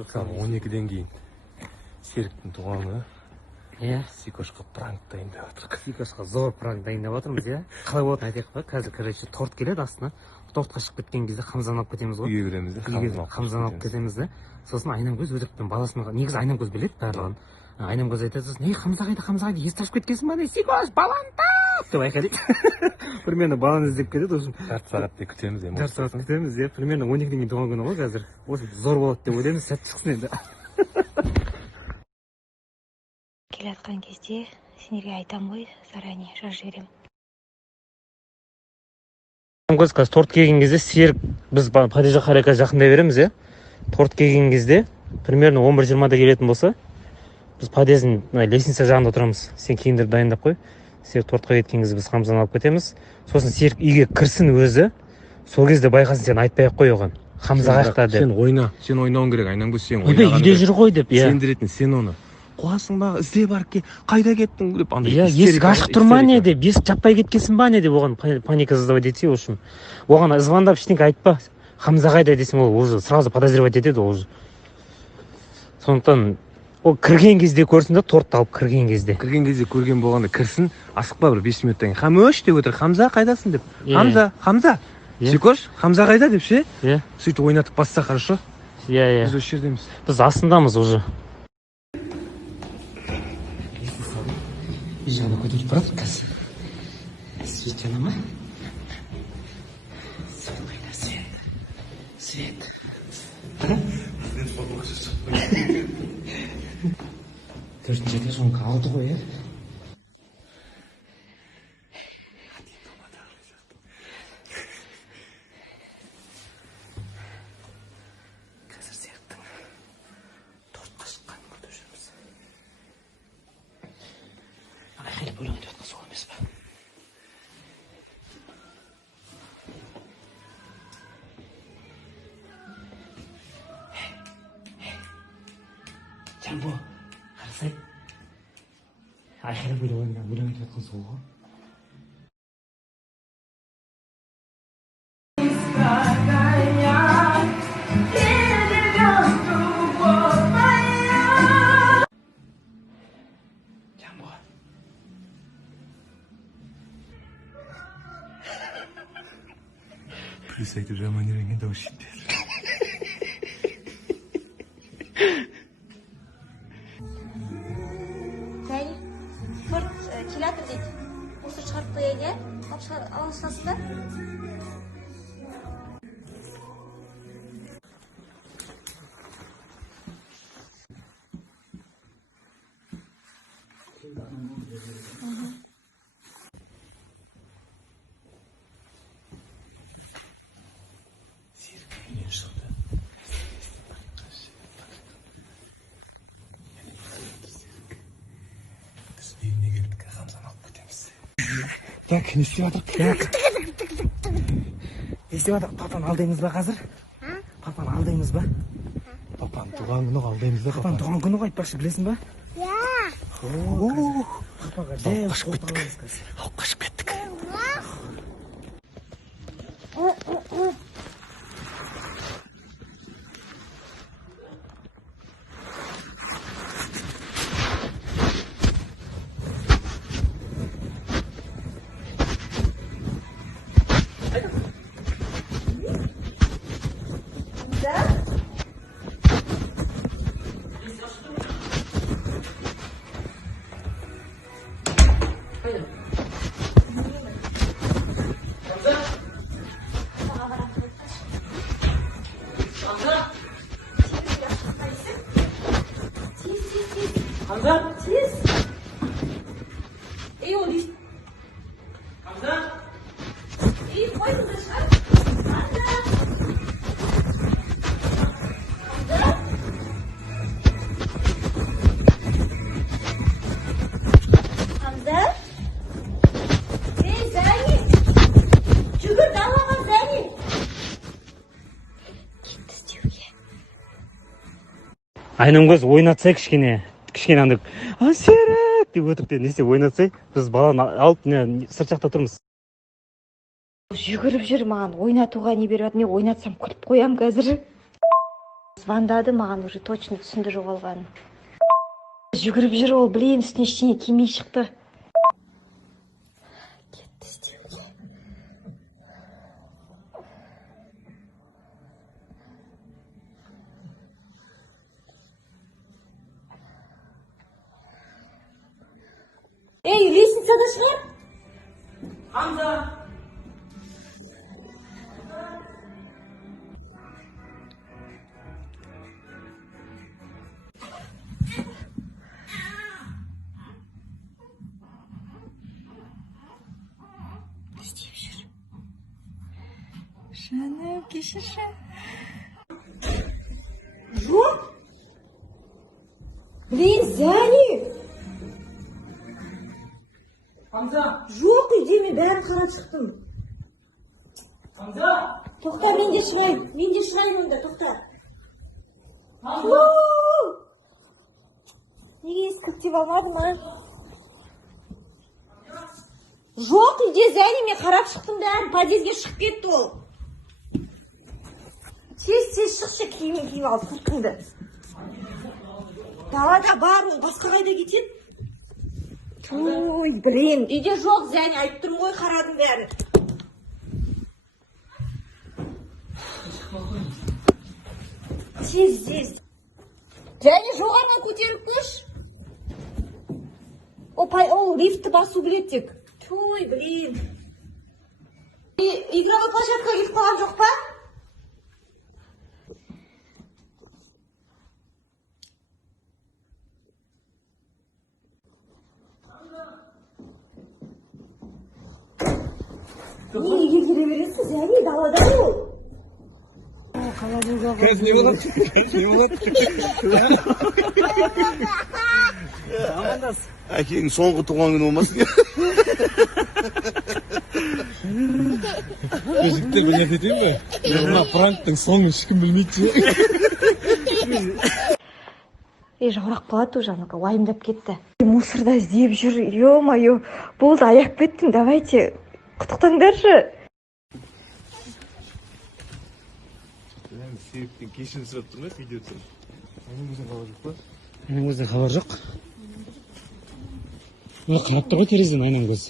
12-ден кейін Серіктің туғаны. Иә. Сикошқа пранк дайындап жатырмық. Сикошқа зор пранк дайындап жатырмыз, иә. Қалай болатын айтайық па? Қазір, короче, торт келеді астына. Тортқа шығып кеткен кезде Хамзаны алып кетеміз ғой. Үйге кіреміз де. Хамзаны алып кетеміз де. Сосын Айнамкөз өтіріктен баласына, негізі Айнамкөз біледі барлығын. Айнамкөз айтады, сосын, "Ей, Хамза қайда? Есікті ашып кеткенсің ба? Сикош, баланы тап!" деп айқайлайды. Примерно баланы іздеп кетеді, сосын жарты сағаттай күтеміз. Жарты сағат күтеміз, иә. Примерно 12-ден кейін туған күні ғой қазір. Осы зор болады деп ойлаймыз, сәтті шықсын енді. Келатқан кезде сендерге айтам ғой, заранее жазып жіберем. Айнамкөз қазір торт келген кезде Серік біз Падежа Харека жақындай береміз, иә. Торт келген кезде примерно 11:20-да келетін болса, біз подъездің лестница жағында отырамыз. Сен киімдерді дайындап қой. Серік тортқа кеткен кезде біз Хамзаны алып кетеміз. Сосын Серік үйге кірсін өзі. Сол кезде байқасын, сен айтпай ақ қой оған. Хамза қайда деп. Сен ойна. Сен ойнауың керек. Айнамкөз сен ойнаған. Үйде жүр ғой деп, иә. Сендіретін сен оны. Қуасың ба? Ізде барып ке. Қайда кеттің деп андай. Иә, есік ашық тұр ма не деп, есік жаппай кеткенсің ба не деп оған паника создавать етсе, в общем. Оған звондап ештеңе айтпа. Хамза қайда десем, ол уже сразу подозревать етеді уже. Сондықтан ол кірген кезде көрсін де, тортты алып кірген кезде. Кірген кезде көрген болғанда кірсін, асықпа бір 5 минуттан кейін. Хамөш деп отыр. Хамза қайдасың деп. Хамза. Сикош, Хамза қайда деп ше? Иә. Сөйтіп ойнатып басса, хорошо? Иә. Біз осы жердеміз. Біз астындамыз уже. Жағына көтеріп барады қазір. Свет жана ма? Свет қайда, свет? Свет. Төртінші этажын алды ғой, иә? Қазір Серіктің тортқа шыққанын күтіп жүрміз. Айқайлап өлең айтып жатқан сол емес па? Джамбо, қарасай. Айқайлап өлең айтып жатқан сол ғой. Плюс айтып жаман дауыс шеттеді. Дәл, торт келатыр дейді. Осы шығарып қояйын, иә? Алып шығасыз ба? Так, не істеп жатырық? Не істеп жатырық? Папаны алдаймыз ба қазір? Папаны алдаймыз ба? Папаның туған күні алдаймыз да. Папаның туған күні ғой айтпақшы, білесің ба? Иә. Папаға жай қашып кеттік. Алып қашып кеттік. Hamza? Siz? İyi oluyor. Hamza? İyi koyun dışarı. Hamza. Hamza? Zani. Çünkü davama Zani. Gitti istiyor ya. Айнамкөз ойнатсай кішкене андай Серік деп өтірікте не істеп ойнатсай, біз баланы алып сырт жақта тұрмыз. Жүгіріп жүр маған ойнатуға не беріп жатыр, мен ойнатсам күліп қоямын қазір. звондады, маған уже точно түсінді жоғалғанын. Жүгіріп жүр ол, блин, үстіне ештеңе кимей шықты. Кетті істеуге. Ей, лестницада шығар. Хамза! Жаным, кешірші. Жоқ? Блин, Зәни! Хамза! Жоқ, үйде мен бәрін қарап шықтым. Хамза! Тоқта, мен де шығайын. Мен де шығайын онда, тоқта. Хамза! Неге ескіріп деп алмадым, а? Жоқ, үйде Зәни, мен қарап шықтым бәрін. Подъезге шығып кетті ол. Тез шықшы, киімін киіп алып, күркіңді. Далада бар, ол басқа қайда кетеді? Ой, блин, үйде жоқ, Зәни, айтып тұрмын ғой, қарадым бәрін. Тез. Зәни, жоғарыға көтеріп көш. Ол лифтті басу біледі тек. Ой, блин. Игровой площадкаға кетіп қалған жоқ па? Неге келе бересіз, Зәни, далада ол. Қазір не болады? Не болады? Амандас. Әкең соңғы туған күні болмасын. Жігіттер бір нәрсе етейін бе? Мына пранктың соңын ешкім білмейді. Жаурақ болады уже, анауға уайымдап кетті. Мусорда іздеп жүр, ё-моё, болды, аяқ беттің, давайте, құттықтаңдаршы. Себептен кешірім сұрап тұрмыз видео түсіріп. Оның өзіне хабар жоқ. Мына қарап тұр ғой терезеден айнам көз.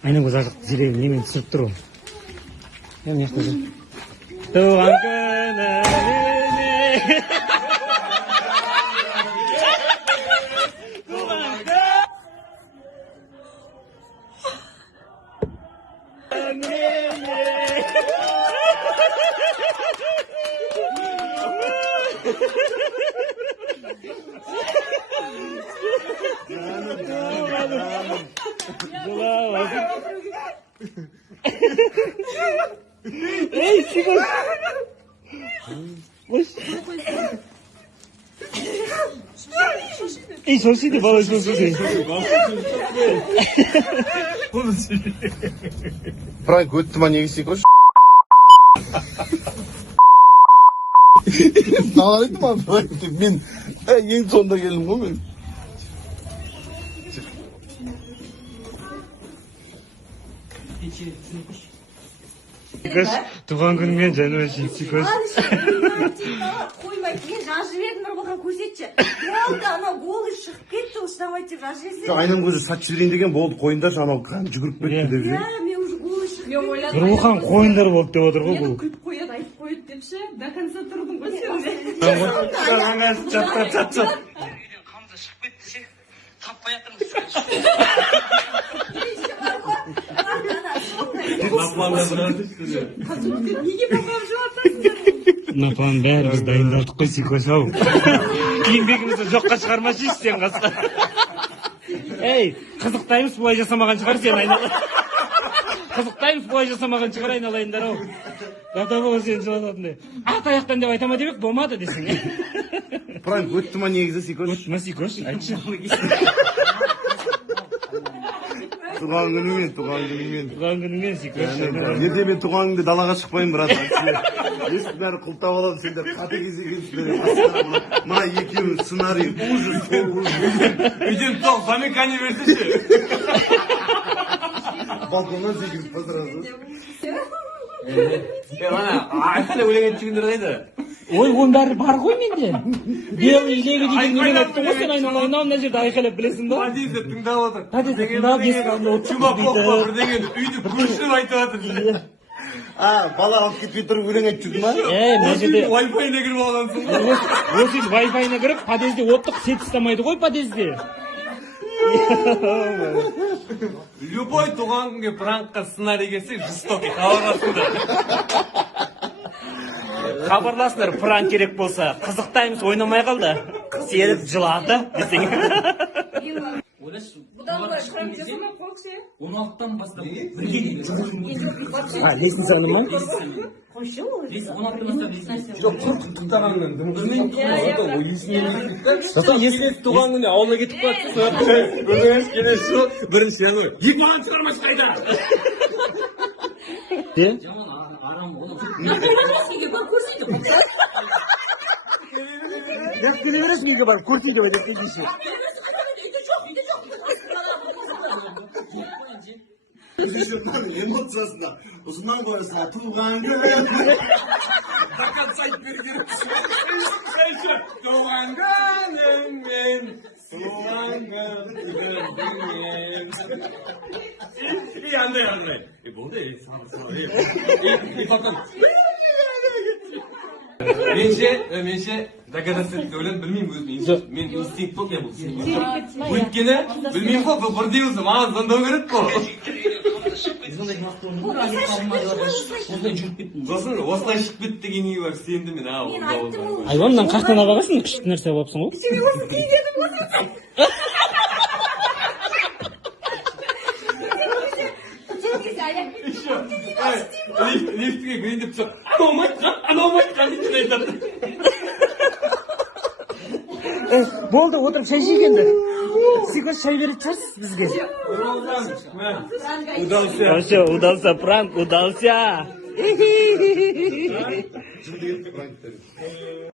Айнам көз ағып зелегін немен түсіріп тұр ғой. Мына жақта жүр. Туған күні Ey, sigara. Ey, şoşuydu bana şoşuydu. Пранк өтті ма неге істей көрші? Саған айтты ма пранк деп мен ең соңында келдім ғой мен. Туған күніңмен жаныма жетсі көз. Қоймай, мен жазып жібердім, бір болған көрсетші. Болды, анау голый шығып кетті, ұстамайды деп жазып жіберсең. Айнам көзі сат жіберейін деген болды, қойындаршы анау жүгіріп кетті деп. Иә, мен уже голый шығып кетті. Бір оған қойындар болып деп отыр ғой бұл. Күліп қояды, айтып қояды депші, до конца тұрдың ғой сен. Чат. Хамза шығып кетті ше, таппай жатырмыз. Неге папам жуатасың? Напан бәріміз дайындалдық қой сикөз ау. Еңбегімізді жоққа шығармашы сен қасқа. Ей, қызықтаймыз бұлай жасамаған шығар сен айналайын. Қызықтаймыз бұлай жасамаған шығар айналайындар ау. Дата бол сен жылататындай. Ат аяқтан деп айтама демек болмады десең. Пранк өтті ма негізі сикөз? Өтті ма сикөз? Айтшы. Туған күнімен. Туған күніңмен сикөз. Ертең мен туған күнде далаға шықпаймын, брат. Есік бәрі құлтап алады, сендер қатыгез екенсіңдер. Мына екеуің сценарий ужас, сол ужас. Үйден тоқ замекание берсеші. Балконнан секіріп па сразу. Мана айқайлап өлең айтып жүргендер қайда? Ой, оның бәрі бар ғой менде. Белый легі деген немен айттың ғой сен айналайын мына жерде айқайлап білесің ба? Подъезде тыңдап отыр. Подъезде тыңдап, есік алдында отырып Чума дейді. поқпа бірдеңені үйді көршілеп айтып жатыр. Бала алып кетпей тұрып өлең айтып жүрді ма? Мына жерде Wi-Fi-на кіріп алғансың ғой. осы Wi-Fi-на кіріп, подъезде оттық сет ұстамайды ғой подъезде. Любой туған күнге пранкқа сценарий келсе жестокий хабарласыңдар. Хабарласыңдар, пранк керек болса. Қызықтаймыз, ойнамай қалды. Серіп жылады десең. Бұдан былай пранк жасамай қойсақ ше. 16-тан бастап Лестницаны ма? Қойшы ол. 16-тан бастап лестница. Жоқ, құттықтағаннан дым көрмейді. Ол есіне зато если туған күні ауылына кетіп қалады, бірінші келесі жыл бірінші январь. Екі баланы шығармаш қайда? Жаман арам ол. Сізге бар көрсейді. Деп келе бересің үйге барып, көрсейді деп келгенше. Эмоциясына ұзынан қойса туған күн. Закат сайт бергер. Туған күніңмен, туған күніңмен. И андай. Болды, сабыр. Менше догадаться етіп ойладым, білмеймін өзім. Мен инстинкт болды я бұл. Өйткені, білмеймін ғой, бұл бірдей болса, маған звондау керек қой. Сосын осылай шығып кетті дегенге бар сенді мен. Айваннан қақтан абағасың, күшті нәрсе болыпсың ғой. Лифтіге кірейін деп тұр. Анау айтқан дейтін айтады. Болды, отырып шай жегенді. Сикос шай беретін шығарсыз бізге. Удался, пранк, удался.